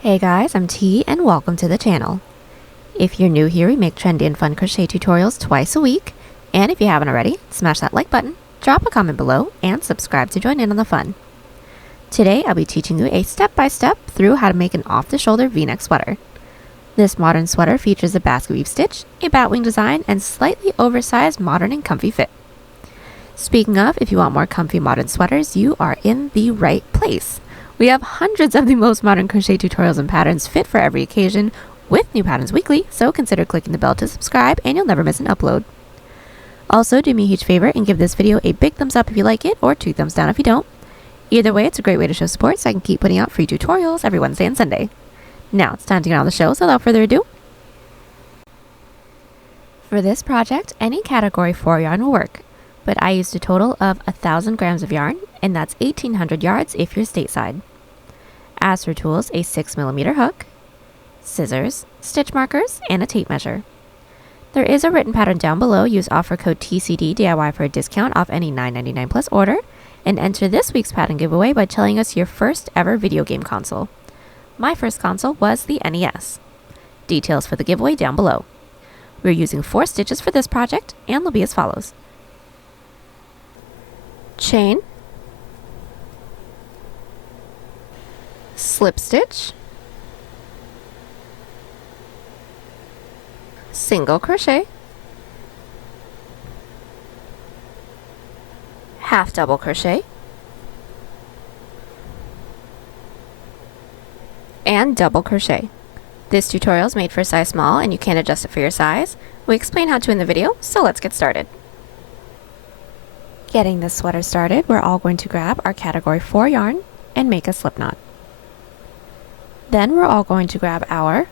Hey guys, I'm T and welcome to the channel. If you're new here, we make trendy and fun crochet tutorials twice a week. And if you haven't already, smash that like button, drop a comment below, and subscribe to join in on the fun. Today, I'll be teaching you a step-by-step through how to make an off-the-shoulder v-neck sweater. This modern sweater features a basket weave stitch, a batwing design, and slightly oversized modern and comfy fit. Speaking of, if you want more comfy modern sweaters, you are in the right place. We have hundreds of the most modern crochet tutorials and patterns fit for every occasion with new patterns weekly, so consider clicking the bell to subscribe and you'll never miss an upload. Also, do me a huge favor and give this video a big thumbs up if you like it or 2 thumbs down if you don't. Either way, it's a great way to show support so I can keep putting out free tutorials every Wednesday and Sunday. Now it's time to get on the show, so without further ado. For this project, any category 4 yarn will work, but I used a total of 1,000 grams of yarn, and that's 1,800 yards if you're stateside. As for tools, a 6mm hook, scissors, stitch markers, and a tape measure. There is a written pattern down below. Use offer code TCDDIY for a discount off any $9.99 plus order, and enter this week's pattern giveaway by telling us your first ever video game console. My first console was the NES. Details for the giveaway down below. We're using 4 stitches for this project, and they'll be as follows. Chain, slip stitch, single crochet, half double crochet, and double crochet. This tutorial is made for a size small and you can adjust it for your size. We explain how to in the video, so let's get started. Getting this sweater started, we're all going to grab our category 4 yarn and make a slip knot. Then we're all going to grab our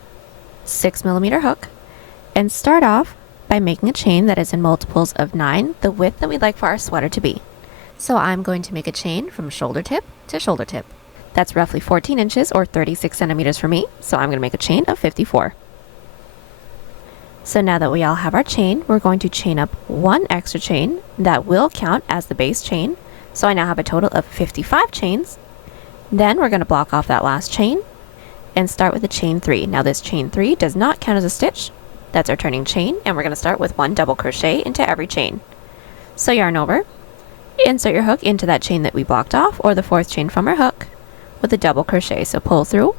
6mm hook and start off by making a chain that is in multiples of 9, the width that we'd like for our sweater to be. So I'm going to make a chain from shoulder tip to shoulder tip. That's roughly 14 inches or 36 centimeters for me, so I'm going to make a chain of 54. So now that we all have our chain, we're going to chain up 1 extra chain that will count as the base chain. So I now have a total of 55 chains. Then we're going to block off that last chain and start with a chain 3. Now this chain 3 does not count as a stitch. That's our turning chain, and we're going to start with 1 double crochet into every chain. So yarn over, insert your hook into that chain that we blocked off, or the 4th chain from our hook, with a double crochet. So pull through,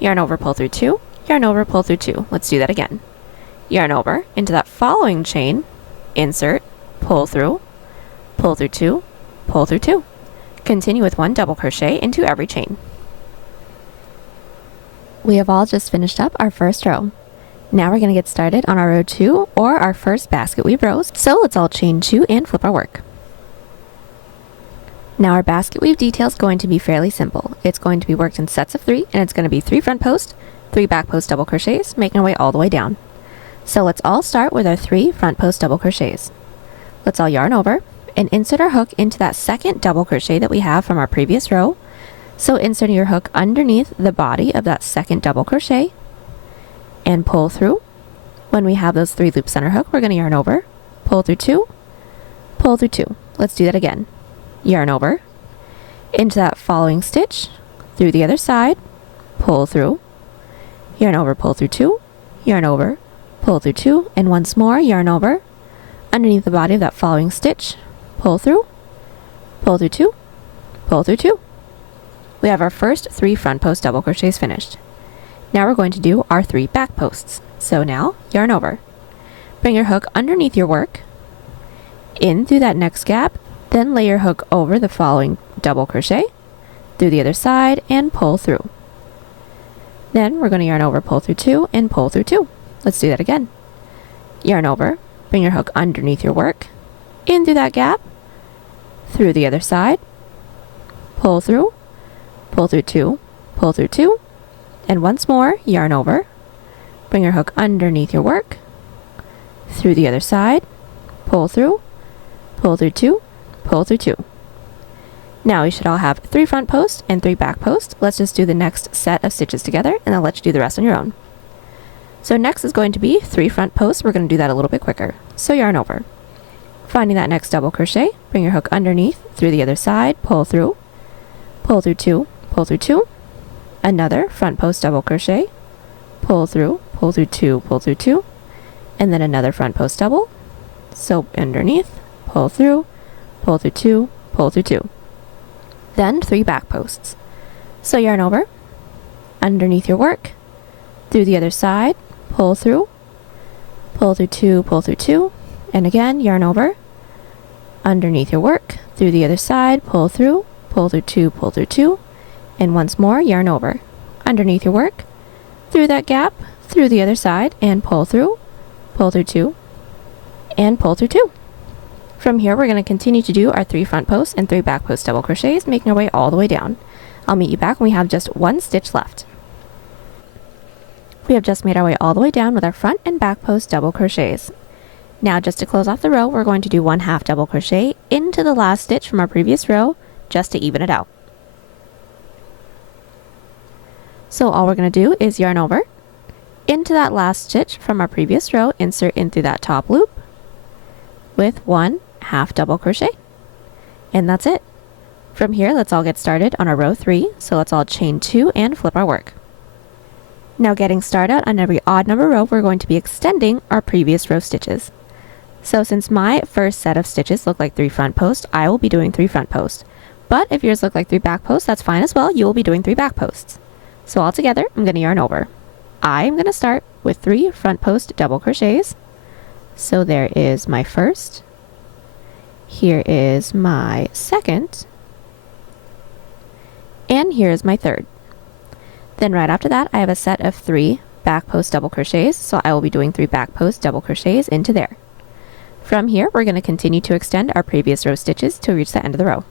yarn over, pull through 2, yarn over, pull through 2. Let's do that again. Yarn over into that following chain, insert, pull through 2, pull through 2. Continue with 1 double crochet into every chain. We have all just finished up our first row. Now we're going to get started on our row 2, or our first basket weave rows. So let's all chain 2 and flip our work. Now our basket weave detail is going to be fairly simple. It's going to be worked in sets of 3, and it's going to be 3 front post, 3 back post double crochets, making our way all the way down. So let's all start with our 3 front post double crochets. Let's all yarn over and insert our hook into that second double crochet that we have from our previous row. So insert your hook underneath the body of that second double crochet and pull through. When we have those 3 loops on our hook, we're going to yarn over, pull through 2, pull through 2. Let's do that again. Yarn over into that following stitch, through the other side, pull through, yarn over, pull through 2, yarn over, pull through 2, and once more, yarn over, underneath the body of that following stitch, pull through 2, pull through 2. We have our first 3 front post double crochets finished. Now we're going to do our 3 back posts. So now, yarn over, bring your hook underneath your work, in through that next gap, then lay your hook over the following double crochet, through the other side, and pull through. Then we're going to yarn over, pull through 2, and pull through 2. Let's do that again. Yarn over, bring your hook underneath your work, in through that gap, through the other side, pull through 2, pull through 2, and once more, yarn over, bring your hook underneath your work, through the other side, pull through 2, pull through 2. Now we should all have 3 front posts and 3 back posts. Let's just do the next set of stitches together, and I'll let you do the rest on your own. So next is going to be 3 front posts. We're going to do that a little bit quicker. So yarn over, finding that next double crochet, bring your hook underneath, through the other side, pull through 2, pull through 2, another front post double crochet, pull through two, pull through two, and then another front post double, sew underneath, pull through two, pull through two. Then 3 back posts. So yarn over, underneath your work, through the other side, pull through two, and again yarn over, underneath your work, through the other side, pull through two, and once more yarn over, underneath your work, through that gap, through the other side, and pull through two, and pull through two. From here we're going to continue to do our 3 front posts and 3 back post double crochets, making our way all the way down. I'll meet you back when we have just 1 stitch left. We have just made our way all the way down with our front and back post double crochets. Now just to close off the row, we're going to do 1/2 double crochet into the last stitch from our previous row just to even it out. So all we're going to do is yarn over, into that last stitch from our previous row, insert in through that top loop with 1/2 double crochet, and that's it. From here, let's all get started on our row 3, so let's all chain 2 and flip our work. Now getting started on every odd number row, we're going to be extending our previous row stitches. So since my first set of stitches look like 3 front posts, I will be doing 3 front posts. But if yours look like 3 back posts, that's fine as well. You will be doing 3 back posts. So all together, I'm going to yarn over. I'm going to start with 3 front post double crochets. So there is my first. Here is my second. And here is my third. Then right after that, I have a set of 3 back post double crochets, so I will be doing 3 back post double crochets into there. From here, we're going to continue to extend our previous row stitches to reach the end of the row.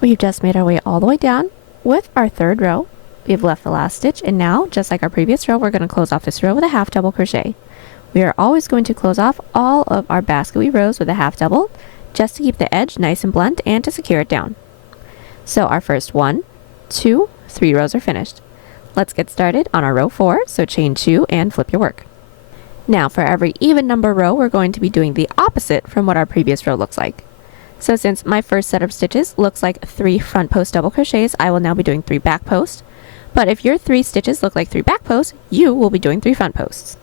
We've just made our way all the way down with our 3rd row. We've left the last stitch, and now, just like our previous row, we're going to close off this row with a 1/2 double crochet. We are always going to close off all of our basket weave rows with a 1/2 double, just to keep the edge nice and blunt and to secure it down. So our first 1, 2, 3 rows are finished. Let's get started on our row 4, so chain 2 and flip your work. Now for every even number row, we're going to be doing the opposite from what our previous row looks like. So since my first set of stitches looks like 3 front post double crochets, I will now be doing 3 back posts. But if your 3 stitches look like 3 back posts, you will be doing 3 front posts.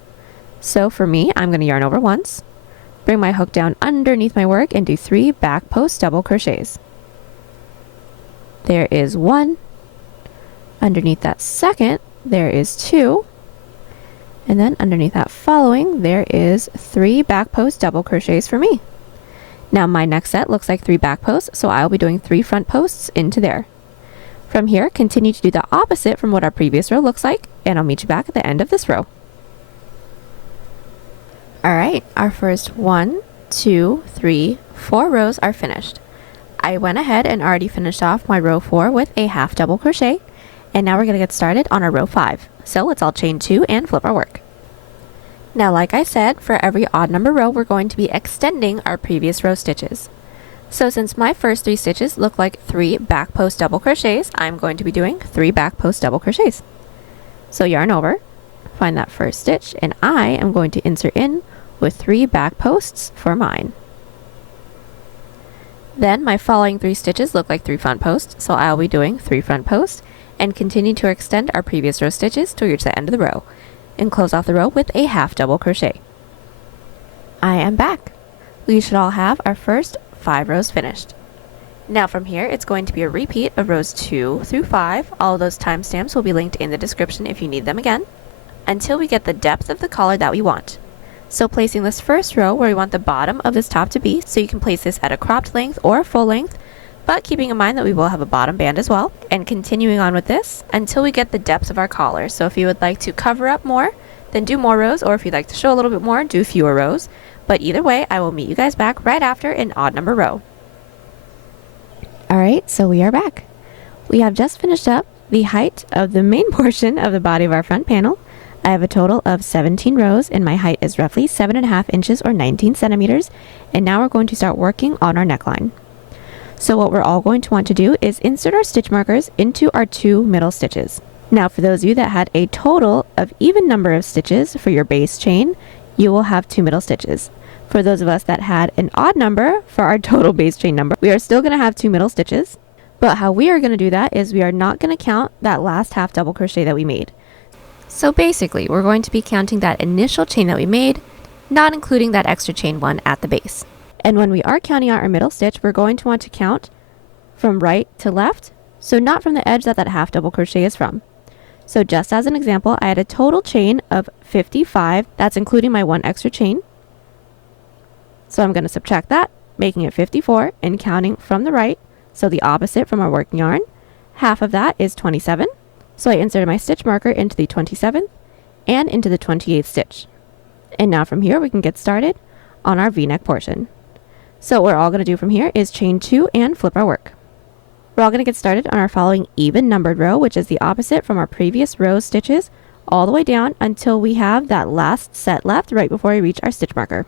So for me, I'm going to yarn over once, bring my hook down underneath my work, and do 3 back post double crochets. There is 1. Underneath that second, there is 2. And then underneath that following, there is 3 back post double crochets for me. Now my next set looks like 3 back posts, so I'll be doing 3 front posts into there. From here, continue to do the opposite from what our previous row looks like, and I'll meet you back at the end of this row. Alright, our first 1, 2, 3, 4 rows are finished. I went ahead and already finished off my row 4 with a 1/2 double crochet, and now we're going to get started on our row 5. So let's all chain 2 and flip our work. Now like I said, for every odd number row, we're going to be extending our previous row stitches. So since my first 3 stitches look like 3 back post double crochets, I'm going to be doing 3 back post double crochets. So yarn over, find that first stitch, and I am going to insert in with 3 back posts for mine. Then my following 3 stitches look like 3 front posts, so I'll be doing 3 front posts and continue to extend our previous row stitches to reach the end of the row and close off the row with a 1/2 double crochet. I am back. We should all have our first 5 rows finished. Now from here, it's going to be a repeat of rows 2 through 5. All of those timestamps will be linked in the description if you need them again, until we get the depth of the collar that we want. So placing this first row where we want the bottom of this top to be, so you can place this at a cropped length or a full length, but keeping in mind that we will have a bottom band as well, and continuing on with this until we get the depth of our collar. So if you would like to cover up more, then do more rows, or if you'd like to show a little bit more, do fewer rows. But either way, I will meet you guys back right after an odd number row. Alright, so we are back. We have just finished up the height of the main portion of the body of our front panel. I have a total of 17 rows, and my height is roughly 7.5 inches or 19 centimeters, and now we're going to start working on our neckline. So what we're all going to want to do is insert our stitch markers into our 2 middle stitches. Now for those of you that had a total of even number of stitches for your base chain, you will have 2 middle stitches. For those of us that had an odd number for our total base chain number, we are still going to have 2 middle stitches. But how we are going to do that is we are not going to count that last half double crochet that we made. So basically, we're going to be counting that initial chain that we made, not including that extra chain one at the base. And when we are counting out our middle stitch, we're going to want to count from right to left, so not from the edge that half double crochet is from. So just as an example, I had a total chain of 55, that's including my one extra chain. So I'm going to subtract that, making it 54, and counting from the right, so the opposite from our working yarn. Half of that is 27. So I inserted my stitch marker into the 27th and into the 28th stitch. And now from here we can get started on our V-neck portion. So what we're all going to do from here is chain 2 and flip our work. We're all going to get started on our following even numbered row, which is the opposite from our previous row's stitches, all the way down until we have that last set left right before we reach our stitch marker.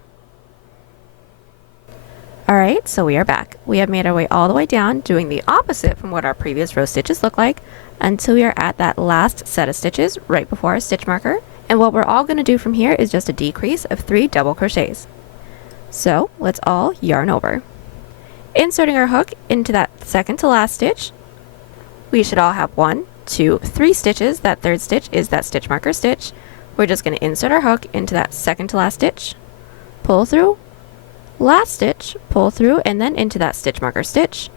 Alright, so we are back. We have made our way all the way down, doing the opposite from what our previous row stitches look like, until we are at that last set of stitches right before our stitch marker. And what we're all going to do from here is just a decrease of 3 double crochets. So let's all yarn over. Inserting our hook into that second to last stitch, we should all have 1, 2, 3 stitches. That third stitch is that stitch marker stitch. We're just going to insert our hook into that second to last stitch, pull through, last stitch, pull through, and then into that stitch marker stitch,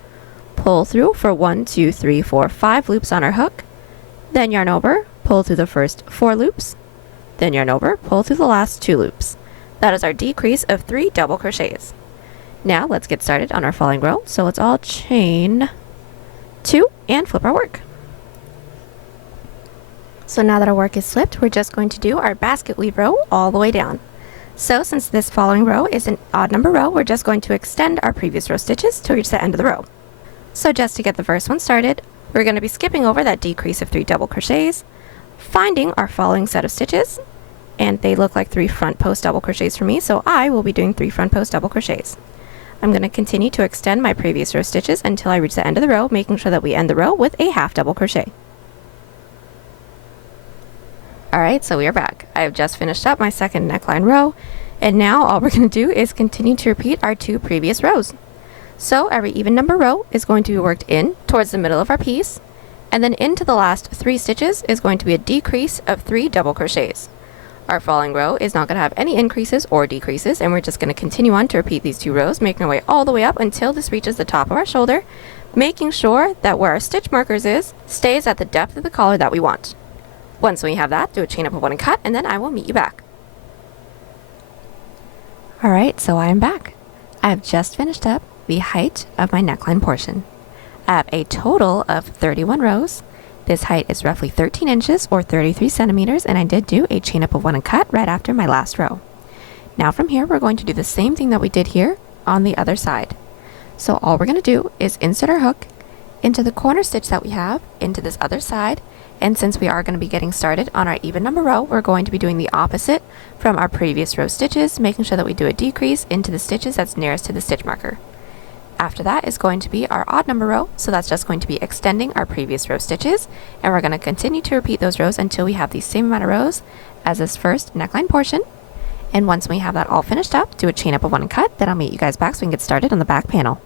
pull through for 1, 2, 3, 4, 5 loops on our hook, then yarn over, pull through the first 4 loops, then yarn over, pull through the last 2 loops. That is our decrease of 3 double crochets. Now let's get started on our following row. So let's all chain 2 and flip our work. So now that our work is flipped, we're just going to do our basket weave row all the way down. So since this following row is an odd number row, we're just going to extend our previous row stitches to reach the end of the row. So just to get the first one started, we're going to be skipping over that decrease of 3 double crochets, finding our following set of stitches, and they look like 3 front post double crochets for me, so I will be doing 3 front post double crochets. I'm going to continue to extend my previous row stitches until I reach the end of the row, making sure that we end the row with a half double crochet. Alright, so we are back. I have just finished up my second neckline row, and now all we're going to do is continue to repeat our 2 previous rows. So every even number row is going to be worked in towards the middle of our piece, and then into the last 3 stitches is going to be a decrease of 3 double crochets. Our following row is not going to have any increases or decreases, and we're just going to continue on to repeat these 2 rows, making our way all the way up until this reaches the top of our shoulder, making sure that where our stitch markers is stays at the depth of the collar that we want. Once we have that, do a chain up of 1 and cut, and then I will meet you back. Alright, so I am back. I have just finished up the height of my neckline portion. I have a total of 31 rows. This height is roughly 13 inches or 33 centimeters, and I did do a chain up of 1 and cut right after my last row. Now from here, we're going to do the same thing that we did here on the other side. So all we're going to do is insert our hook into the corner stitch that we have into this other side, and since we are going to be getting started on our even number row, we're going to be doing the opposite from our previous row stitches, making sure that we do a decrease into the stitches that's nearest to the stitch marker. After that is going to be our odd number row, so that's just going to be extending our previous row stitches, and we're going to continue to repeat those rows until we have the same amount of rows as this first neckline portion. And once we have that all finished up, do a chain up of 1 and cut, then I'll meet you guys back so we can get started on the back panel.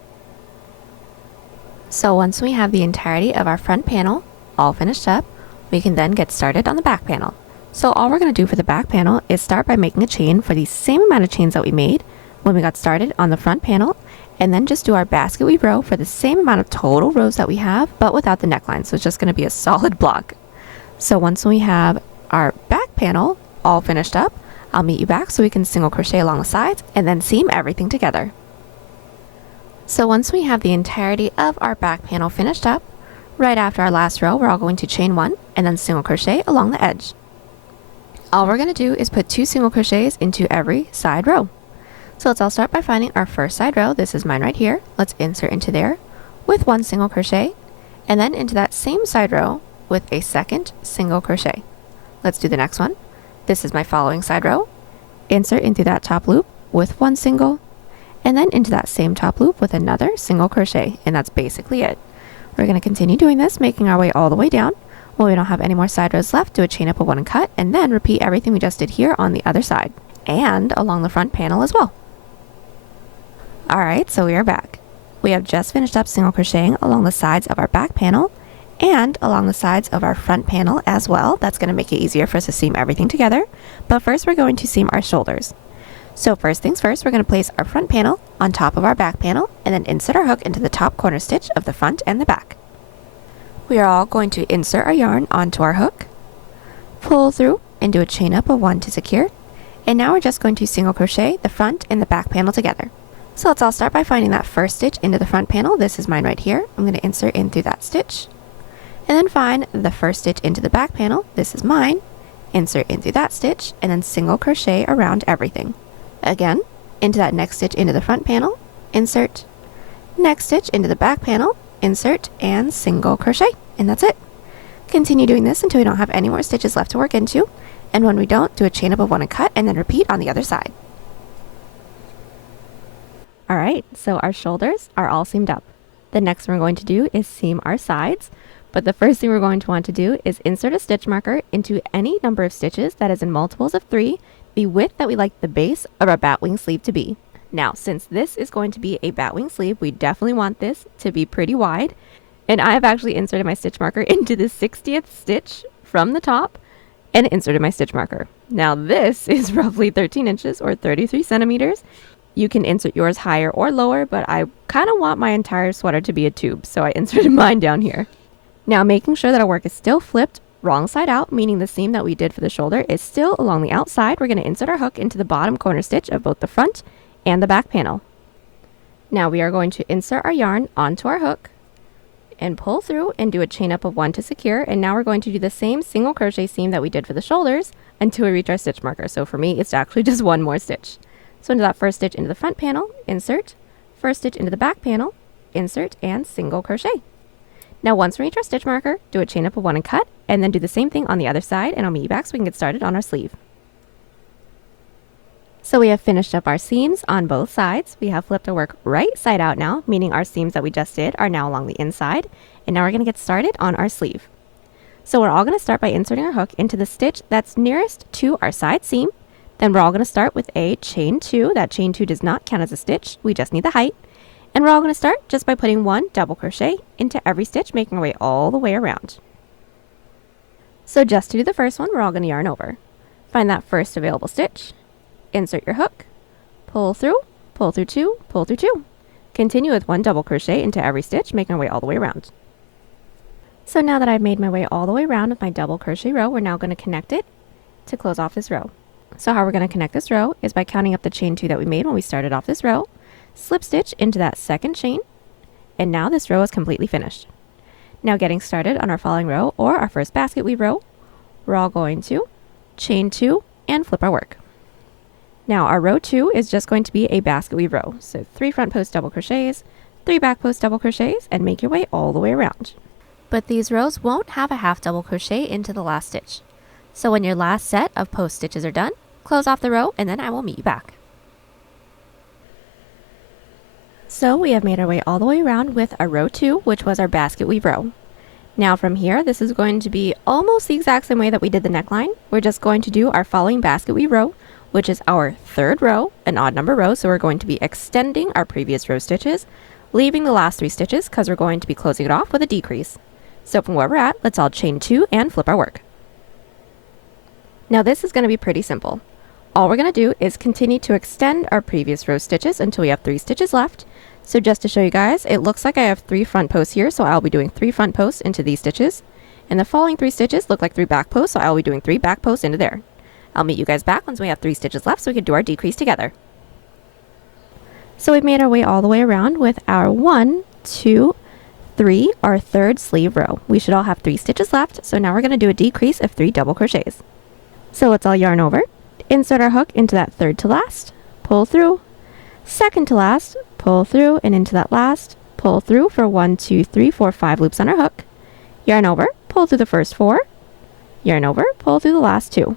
So once we have the entirety of our front panel all finished up, we can then get started on the back panel. So all we're going to do for the back panel is start by making a chain for the same amount of chains that we made when we got started on the front panel, and then just do our basket weave row for the same amount of total rows that we have, but without the neckline, so it's just going to be a solid block. So once we have our back panel all finished up, I'll meet you back so we can single crochet along the sides and then seam everything together. So once we have the entirety of our back panel finished up, right after our last row, we're all going to chain 1 and then single crochet along the edge. All we're going to do is put 2 single crochets into every side row. So let's all start by finding our first side row. This is mine right here. Let's insert into there with 1 single crochet, and then into that same side row with a second single crochet. Let's do the next one. This is my following side row. Insert into that top loop with 1 single, and then into that same top loop with another single crochet, and that's basically it. We're going to continue doing this, making our way all the way down. When we don't have any more side rows left, do a chain up of 1 and cut, and then repeat everything we just did here on the other side, and along the front panel as well. Alright, so we are back. We have just finished up single crocheting along the sides of our back panel and along the sides of our front panel as well. That's going to make it easier for us to seam everything together. But first we're going to seam our shoulders. So first things first, we're going to place our front panel on top of our back panel and then insert our hook into the top corner stitch of the front and the back. We are all going to insert our yarn onto our hook, pull through and do a chain up of 1 to secure. And now we're just going to single crochet the front and the back panel together. So let's all start by finding that first stitch into the front panel. This is mine right here. I'm going to insert in through that stitch. And then find the first stitch into the back panel. This is mine. Insert in through that stitch and then single crochet around everything. Again, into that next stitch into the front panel, insert, next stitch into the back panel, insert, and single crochet. And that's it. Continue doing this until we don't have any more stitches left to work into. And when we don't, do a chain up of 1 and cut, and then repeat on the other side. Alright, so our shoulders are all seamed up. The next thing we're going to do is seam our sides, but the first thing we're going to want to do is insert a stitch marker into any number of stitches that is in multiples of 3, the width that we like the base of our batwing sleeve to be. Now, since this is going to be a batwing sleeve, we definitely want this to be pretty wide, and I have actually inserted my stitch marker into the 60th stitch from the top, and inserted my stitch marker. Now this is roughly 13 inches or 33 centimeters. You can insert yours higher or lower, but I kind of want my entire sweater to be a tube, so I inserted mine down here. Now making sure that our work is still flipped wrong side out, meaning the seam that we did for the shoulder is still along the outside, we're going to insert our hook into the bottom corner stitch of both the front and the back panel. Now we are going to insert our yarn onto our hook and pull through and do a chain up of 1 to secure, and now we're going to do the same single crochet seam that we did for the shoulders until we reach our stitch marker. So for me it's actually just 1 more stitch. So into that first stitch into the front panel, insert, first stitch into the back panel, insert, and single crochet. Now once we reach our stitch marker, do a chain up of 1 and cut, and then do the same thing on the other side, and I'll meet you back so we can get started on our sleeve. So we have finished up our seams on both sides. We have flipped our work right side out now, meaning our seams that we just did are now along the inside. And now we're going to get started on our sleeve. So we're all going to start by inserting our hook into the stitch that's nearest to our side seam. Then we're all going to start with a chain 2. That chain 2 does not count as a stitch. We just need the height. And we're all going to start just by putting 1 double crochet into every stitch, making our way all the way around. So just to do the first one, we're all going to yarn over. Find that first available stitch. Insert your hook, pull through 2, pull through 2. Continue with 1 double crochet into every stitch, making our way all the way around. So now that I've made my way all the way around with my double crochet row, we're now going to connect it to close off this row. So how we're going to connect this row is by counting up the chain 2 that we made when we started off this row, slip stitch into that second chain, and now this row is completely finished. Now getting started on our following row, or our first basket weave row, we're all going to chain 2 and flip our work. Now our row 2 is just going to be a basket weave row. So 3 front post double crochets, 3 back post double crochets, and make your way all the way around. But these rows won't have a half double crochet into the last stitch. So when your last set of post stitches are done, close off the row and then I will meet you back. So we have made our way all the way around with our row 2, which was our basket weave row. Now from here, this is going to be almost the exact same way that we did the neckline. We're just going to do our following basket weave row, which is our third row, an odd number row, so we're going to be extending our previous row stitches, leaving the last 3 stitches because we're going to be closing it off with a decrease. So from where we're at, let's all chain 2 and flip our work. Now this is going to be pretty simple. All we're going to do is continue to extend our previous row stitches until we have 3 stitches left. So just to show you guys, it looks like I have 3 front posts here, so I'll be doing 3 front posts into these stitches. And the following 3 stitches look like 3 back posts, so I'll be doing 3 back posts into there. I'll meet you guys back once we have 3 stitches left so we can do our decrease together. So we've made our way all the way around with our 1, 2, 3, our third sleeve row. We should all have 3 stitches left, so now we're going to do a decrease of 3 double crochets. So let's all yarn over, insert our hook into that third to last, pull through, second to last, pull through, and into that last, pull through for 1, 2, 3, 4, 5 loops on our hook, yarn over, pull through the first 4, yarn over, pull through the last 2.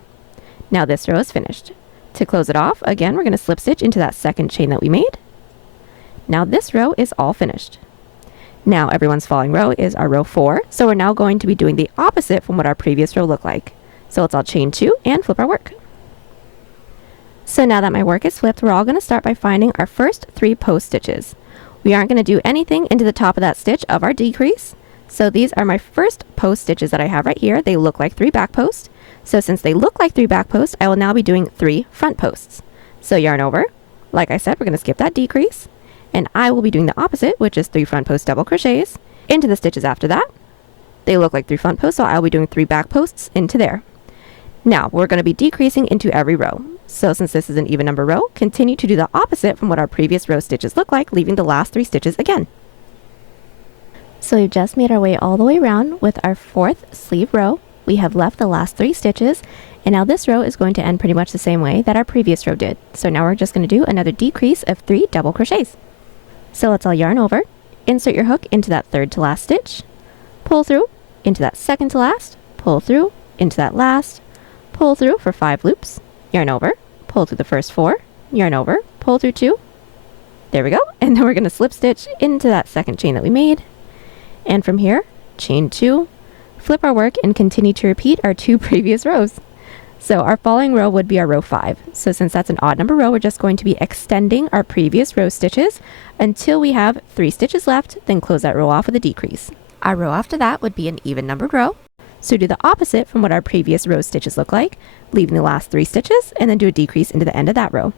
Now this row is finished. To close it off, again, we're going to slip stitch into that second chain that we made. Now this row is all finished. Now everyone's following row is our row 4, so we're now going to be doing the opposite from what our previous row looked like. So let's all chain 2 and flip our work. So now that my work is flipped, we're all going to start by finding our first 3 post stitches. We aren't going to do anything into the top of that stitch of our decrease. So these are my first post stitches that I have right here. They look like 3 back posts. So since they look like 3 back posts, I will now be doing 3 front posts. So yarn over. Like I said, we're going to skip that decrease. And I will be doing the opposite, which is 3 front post double crochets into the stitches after that. They look like 3 front posts, so I'll be doing 3 back posts into there. Now, we're going to be decreasing into every row. So since this is an even number row, continue to do the opposite from what our previous row stitches look like, leaving the last 3 stitches again. So we've just made our way all the way around with our 4th sleeve row. We have left the last 3 stitches, and now this row is going to end pretty much the same way that our previous row did. So now we're just going to do another decrease of 3 double crochets. So let's all yarn over, insert your hook into that 3rd to last stitch, pull through into that 2nd to last, pull through into that last, pull through for 5 loops, yarn over, pull through the first 4, yarn over, pull through 2. There we go. And then we're going to slip stitch into that 2nd chain that we made. And from here, chain 2, flip our work, and continue to repeat our 2 previous rows. So our following row would be our row 5. So since that's an odd number row, we're just going to be extending our previous row stitches until we have 3 stitches left, then close that row off with a decrease. Our row after that would be an even numbered row. So do the opposite from what our previous row stitches look like, leaving the last 3 stitches, and then do a decrease into the end of that row.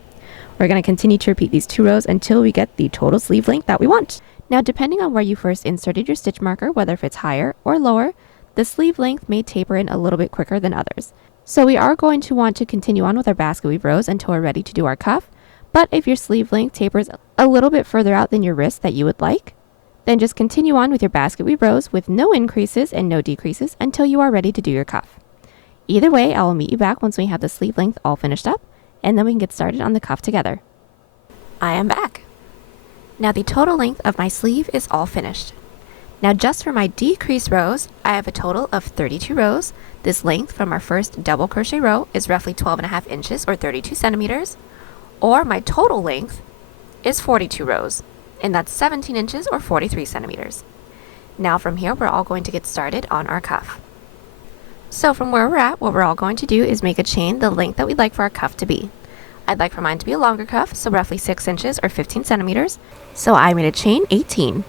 We're going to continue to repeat these 2 rows until we get the total sleeve length that we want. Now, depending on where you first inserted your stitch marker, whether if it's higher or lower, the sleeve length may taper in a little bit quicker than others. So we are going to want to continue on with our basket weave rows until we're ready to do our cuff. But if your sleeve length tapers a little bit further out than your wrist that you would like, then just continue on with your basket weave rows with no increases and no decreases until you are ready to do your cuff. Either way, I will meet you back once we have the sleeve length all finished up, and then we can get started on the cuff together. I am back. Now the total length of my sleeve is all finished. Now just for my decrease rows, I have a total of 32 rows. This length from our first double crochet row is roughly 12.5 inches or 32 centimeters, or my total length is 42 rows, and that's 17 inches or 43 centimeters. Now from here, we're all going to get started on our cuff. So from where we're at, what we're all going to do is make a chain the length that we'd like for our cuff to be. I'd like for mine to be a longer cuff, so roughly 6 inches or 15 centimeters. So I made a chain 18.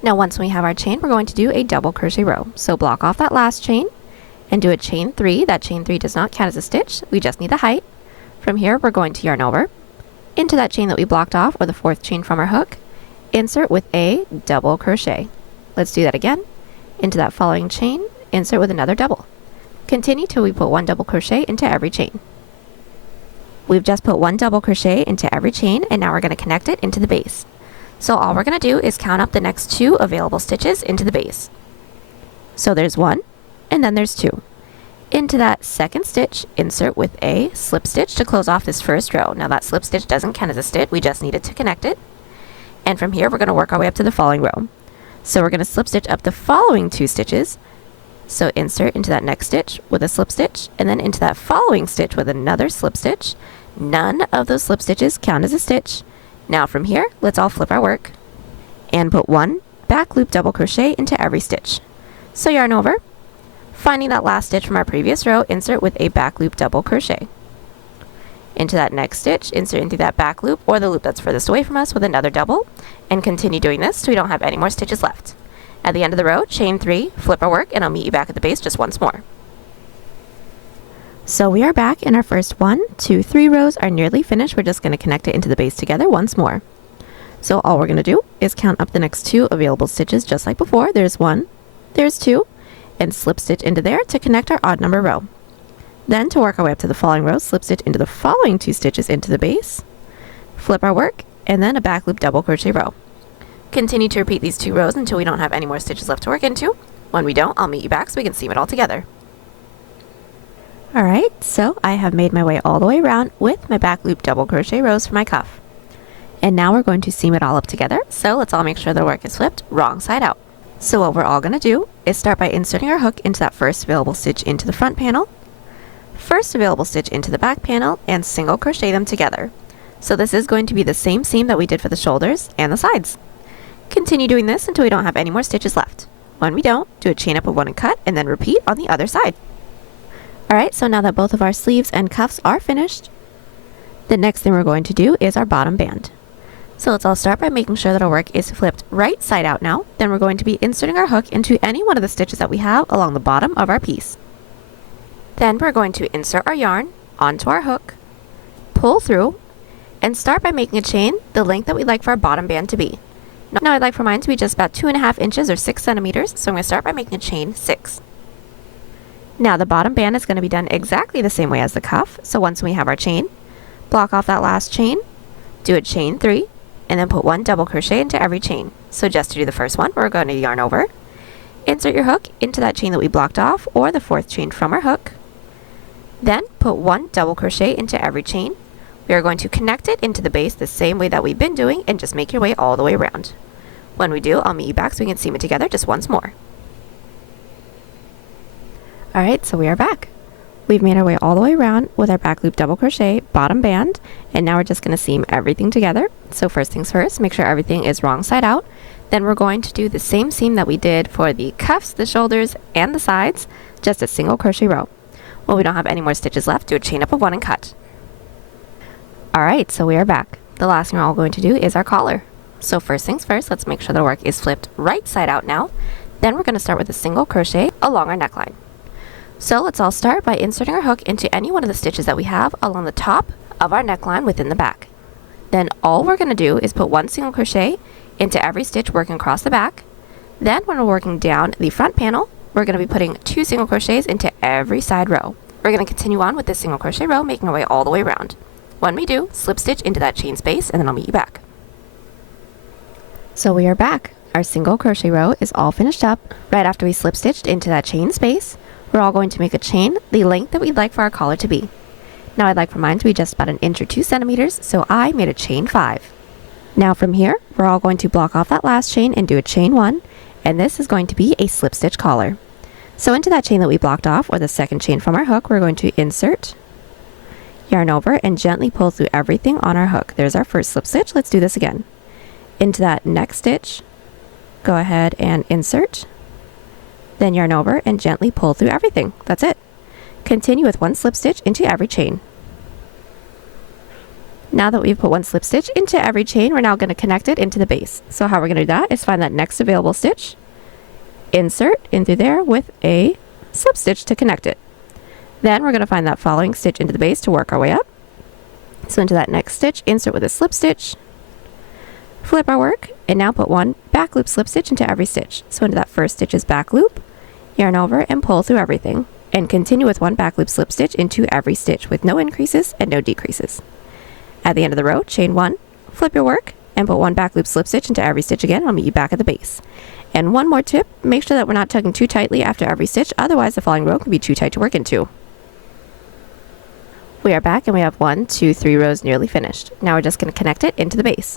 Now once we have our chain, we're going to do a double crochet row. So block off that last chain and do a chain 3. That chain 3 does not count as a stitch. We just need the height. From here, we're going to yarn over into that chain that we blocked off, or the 4th chain from our hook, insert with a double crochet. Let's do that again. Into that following chain, insert with another double. Continue till we put 1 double crochet into every chain. We've just put 1 double crochet into every chain, and now we're going to connect it into the base. So all we're going to do is count up the next 2 available stitches into the base. So there's 1, and then there's 2. Into that 2nd stitch, insert with a slip stitch to close off this first row. Now that slip stitch doesn't count as a stitch, we just need it to connect it. And from here, we're going to work our way up to the following row. So we're going to slip stitch up the following 2 stitches. So insert into that next stitch with a slip stitch, and then into that following stitch with another slip stitch. None of those slip stitches count as a stitch. Now from here, let's all flip our work and put 1 back loop double crochet into every stitch. So yarn over, finding that last stitch from our previous row, insert with a back loop double crochet. Into that next stitch, insert into that back loop or the loop that's furthest away from us with another double, and continue doing this so we don't have any more stitches left. At the end of the row, chain 3, flip our work, and I'll meet you back at the base just once more. So we are back, and our first 1, 2, 3 rows are nearly finished. We're just going to connect it into the base together once more. So all we're going to do is count up the next 2 available stitches just like before. There's 1, there's 2, and slip stitch into there to connect our odd number row. Then to work our way up to the following row, slip stitch into the following 2 stitches into the base, flip our work, and then a back loop double crochet row. Continue to repeat these 2 rows until we don't have any more stitches left to work into. When we don't, I'll meet you back so we can seam it all together. Alright, so I have made my way all the way around with my back loop double crochet rows for my cuff. And now we're going to seam it all up together, so let's all make sure the work is flipped wrong side out. So what we're all going to do is start by inserting our hook into that first available stitch into the front panel, first available stitch into the back panel, and single crochet them together. So this is going to be the same seam that we did for the shoulders and the sides. Continue doing this until we don't have any more stitches left. When we don't, do a chain up of 1 and cut, and then repeat on the other side. Alright, so now that both of our sleeves and cuffs are finished, the next thing we're going to do is our bottom band. So let's all start by making sure that our work is flipped right side out now. Then we're going to be inserting our hook into any one of the stitches that we have along the bottom of our piece. Then we're going to insert our yarn onto our hook, pull through, and start by making a chain the length that we'd like for our bottom band to be. Now I'd like for mine to be just about 2.5 inches or 6 centimeters, so I'm going to start by making a chain 6. Now the bottom band is going to be done exactly the same way as the cuff, so once we have our chain, block off that last chain, do a chain 3, and then put 1 double crochet into every chain. So just to do the first one, we're going to yarn over, insert your hook into that chain that we blocked off, or the 4th chain from our hook, then put 1 double crochet into every chain. We are going to connect it into the base the same way that we've been doing, and just make your way all the way around. When we do, I'll meet you back so we can seam it together just once more. Alright, so we are back. We've made our way all the way around with our back loop double crochet bottom band, and now we're just going to seam everything together. So first things first, make sure everything is wrong side out. Then we're going to do the same seam that we did for the cuffs, the shoulders, and the sides, just a single crochet row. When we don't have any more stitches left, do a chain up of 1 and cut. Alright, so we are back. The last thing we're all going to do is our collar. So first things first, let's make sure the work is flipped right side out now. Then we're going to start with a single crochet along our neckline. So let's all start by inserting our hook into any one of the stitches that we have along the top of our neckline within the back. Then all we're going to do is put 1 single crochet into every stitch working across the back. Then when we're working down the front panel, we're going to be putting 2 single crochets into every side row. We're going to continue on with this single crochet row, making our way all the way around. When we do, slip stitch into that chain space, and then I'll meet you back. So we are back. Our single crochet row is all finished up. Right after we slip stitched into that chain space, we're all going to make a chain the length that we'd like for our collar to be. Now I'd like for mine to be just about 1 inch or 2 centimeters, so I made a chain 5. Now from here, we're all going to block off that last chain and do a chain 1, and this is going to be a slip stitch collar. So into that chain that we blocked off, or the second chain from our hook, we're going to insert, yarn over, and gently pull through everything on our hook. There's our first slip stitch. Let's do this again. Into that next stitch, go ahead and insert, then yarn over and gently pull through everything. That's it. Continue with 1 slip stitch into every chain. Now that we've put 1 slip stitch into every chain, we're now going to connect it into the base. So how we're going to do that is find that next available stitch, insert in through there with a slip stitch to connect it. Then we're going to find that following stitch into the base to work our way up. So into that next stitch, insert with a slip stitch, flip our work, and now put 1 back loop slip stitch into every stitch. So into that first stitch is back loop, yarn over and pull through everything, and continue with 1 back loop slip stitch into every stitch with no increases and no decreases. At the end of the row, chain 1, flip your work, and put 1 back loop slip stitch into every stitch again. I'll meet you back at the base. And one more tip, make sure that we're not tugging too tightly after every stitch, otherwise the following row can be too tight to work into. We are back and we have 1, 2, 3 rows nearly finished. Now we're just going to connect it into the base.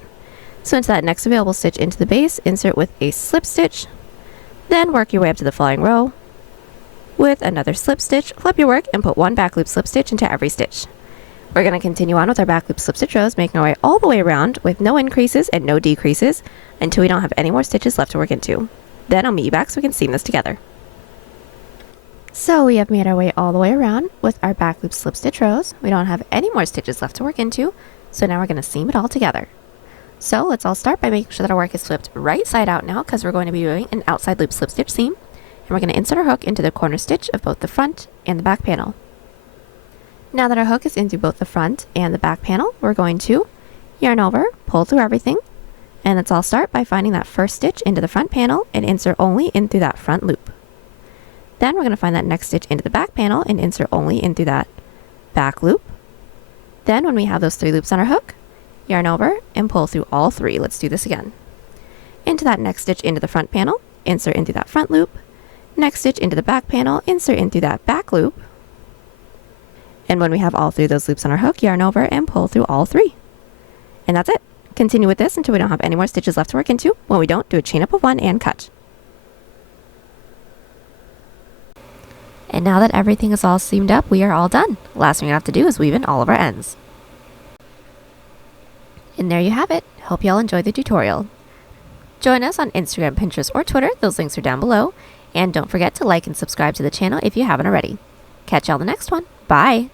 So into that next available stitch into the base, insert with a slip stitch, then work your way up to the following row with another slip stitch, flip your work, and put 1 back loop slip stitch into every stitch. We're going to continue on with our back loop slip stitch rows, making our way all the way around with no increases and no decreases until we don't have any more stitches left to work into. Then I'll meet you back so we can seam this together. So we have made our way all the way around with our back loop slip stitch rows. We don't have any more stitches left to work into, so now we're going to seam it all together. So let's all start by making sure that our work is flipped right side out now, because we're going to be doing an outside loop slip stitch seam, and we're going to insert our hook into the corner stitch of both the front and the back panel. Now that our hook is into both the front and the back panel, we're going to yarn over, pull through everything, and let's all start by finding that first stitch into the front panel and insert only in through that front loop. Then we're going to find that next stitch into the back panel and insert only in through that back loop. Then when we have those 3 loops on our hook, yarn over and pull through all 3. Let's do this again. Into that next stitch into the front panel, insert into that front loop. Next stitch into the back panel, insert into that back loop. And when we have all 3 of those loops on our hook, yarn over and pull through all 3. And that's it. Continue with this until we don't have any more stitches left to work into. When we don't, do a chain up of 1 and cut. And now that everything is all seamed up, we are all done. Last thing we have to do is weave in all of our ends. And there you have it. Hope you all enjoyed the tutorial. Join us on Instagram, Pinterest, or Twitter. Those links are down below. And don't forget to like and subscribe to the channel if you haven't already. Catch y'all in the next one. Bye!